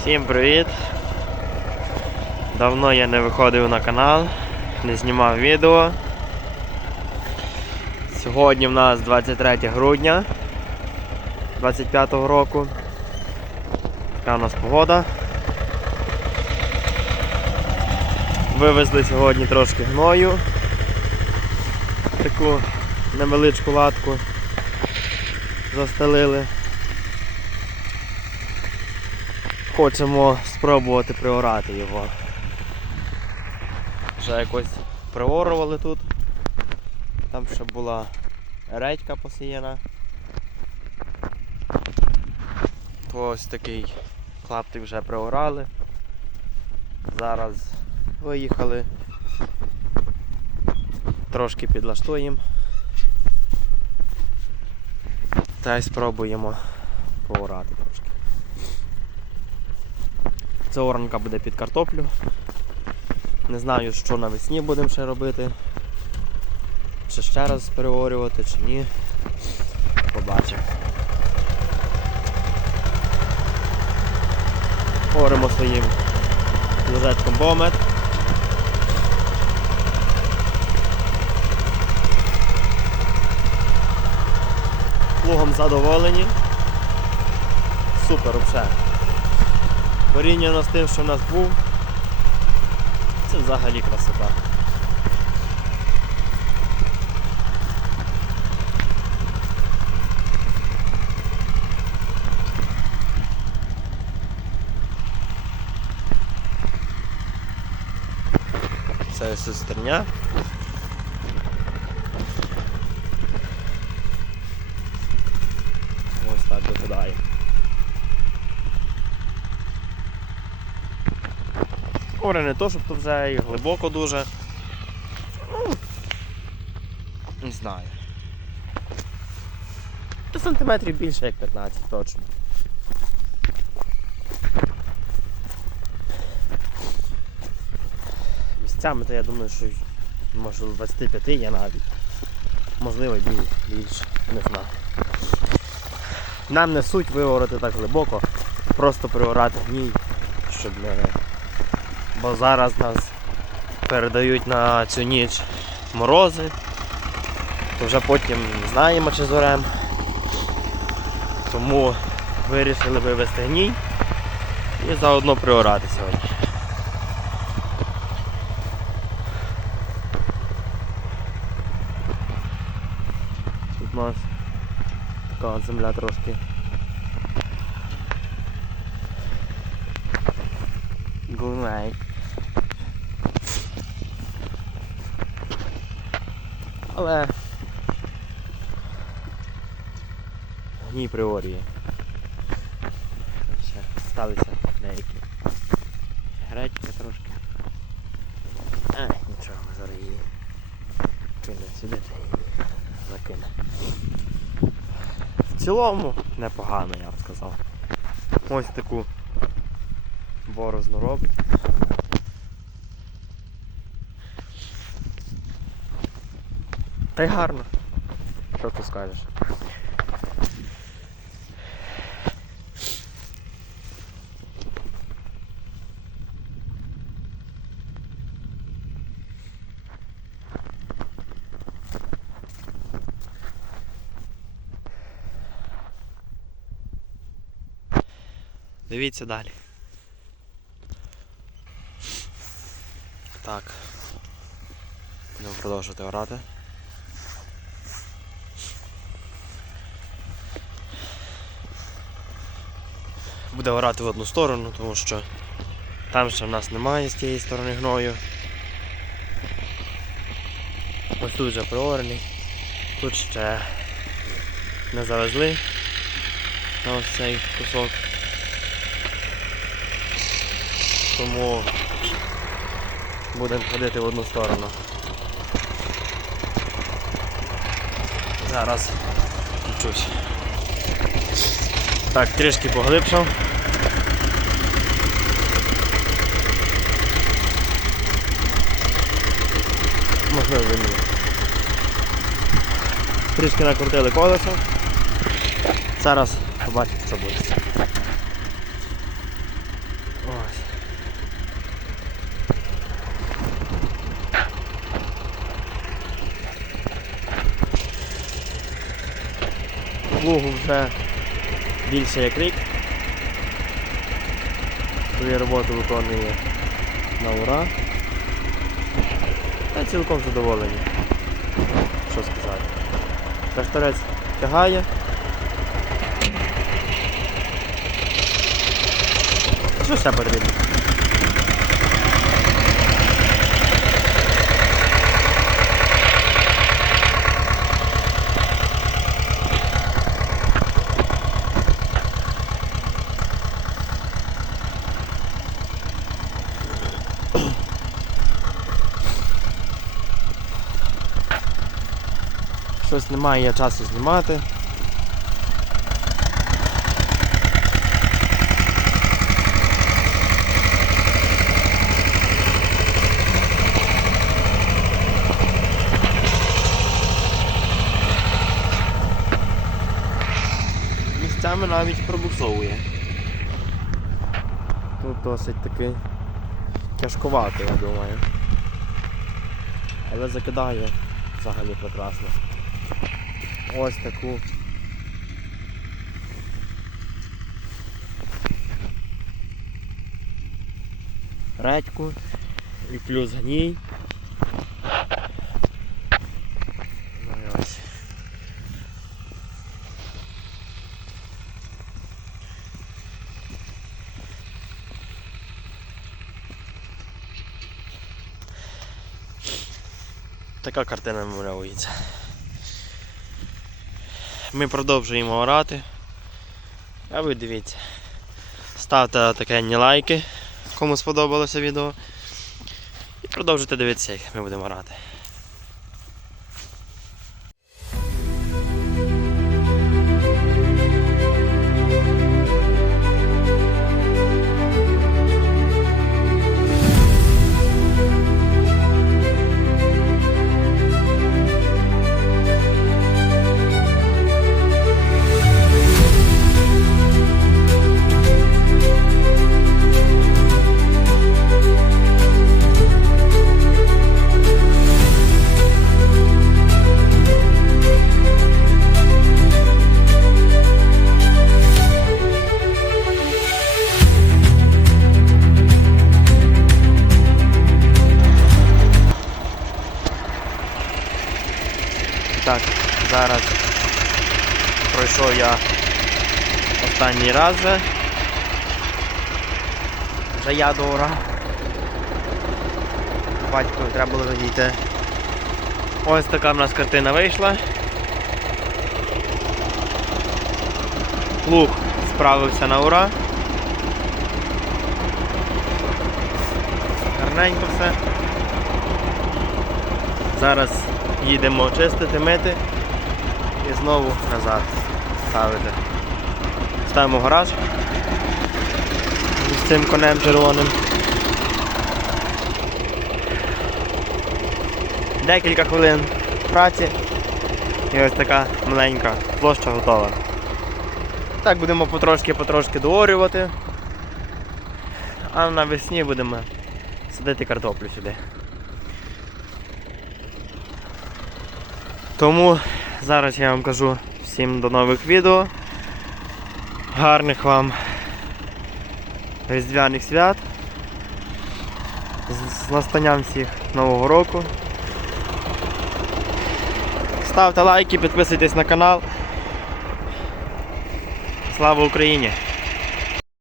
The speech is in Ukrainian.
Всім привіт! Давно я не виходив на канал, не знімав відео. Сьогодні в нас 23 грудня 25 року. Така у нас погода. Вивезли сьогодні трошки гною. Таку невеличку латку застелили. Хочемо спробувати приорати його. Вже якось приорували тут. Там ще була редька посіяна. То ось такий клаптик вже приорали. Зараз виїхали. Трошки підлаштуємо. Та й спробуємо поорати. Це оранка буде під картоплю. Не знаю, що навесні будемо ще робити. Чи ще раз переорювати, чи ні. Побачимо. Оримо своїм лежачком бомет. Плугом задоволені. Супер взагалі. Порівняно з тим, що в нас був, це взагалі красота. Це сестерня. Ось так докидає. Оре не то, щоб то вже і глибоко дуже. Ну, Не знаю. Та сантиметрів більше, як 15 точно. Місцями то я думаю, що може до 25 є навіть. Можливо і більше, не знаю. Нам не суть виорати так глибоко, просто приорати гній, щоб не бо зараз нас передають на цю ніч морози, то вже потім знаємо чи зорем. Тому вирішили вивезти гній і заодно приорати сьогодні. Тут у нас така земля трошки. Глинай. Але гній приорії. Сталися деякі. Гречка трошки. А, нічого, ми зараз її кинемо сюди та її закине. В цілому непогано, я б сказав. Ось таку борозну робить. Та й гарно. Що ти скажеш? Дивіться далі. Так. Будемо продовжувати орати. Буде орати в одну сторону, тому що там ще в нас немає з тієї сторони гною. Ось тут вже приорений. Тут ще не завезли на ось цей кусок. Тому будемо ходити в одну сторону. Зараз включусь. Так, трішки поглибшав. можливо ні. Трішки накрутили колесо. Зараз побачимо, що буде. Ось. Вже більше як рік. Свою роботу виконує на ура. Та цілком задоволені. Що сказати. Тракторець тягає. Що ще потрібно? Щось немає я часу знімати. Місцями навіть пробуксовує. Тут досить таки тяжковато, я думаю. Але закидає взагалі прекрасно. Ось таку. Редьку і плюс гній. Ну і ось. Така картина вимальовується. Ми продовжуємо орати. А ви дивіться. Ставте такі лайки, кому сподобалося відео. І продовжуйте дивитися, як ми будемо орати. Зараз пройшов я останній раз вже. Я до ура. Батькові треба було відійти. Ось така в нас картина вийшла. Плуг справився на ура. Гарненько все. Зараз їдемо чистити, мити і знову назад ставити. Ставимо гараж з цим конем червоним. Декілька хвилин праці і ось така маленька площа готова. Так будемо потрошки-потрошки доорювати, а навесні будемо садити картоплю сюди. Тому зараз я вам кажу всім до нових відео. Гарних вам різдвяних свят. З- настанням всіх Нового року. Ставте лайки, підписуйтесь на канал. Слава Україні!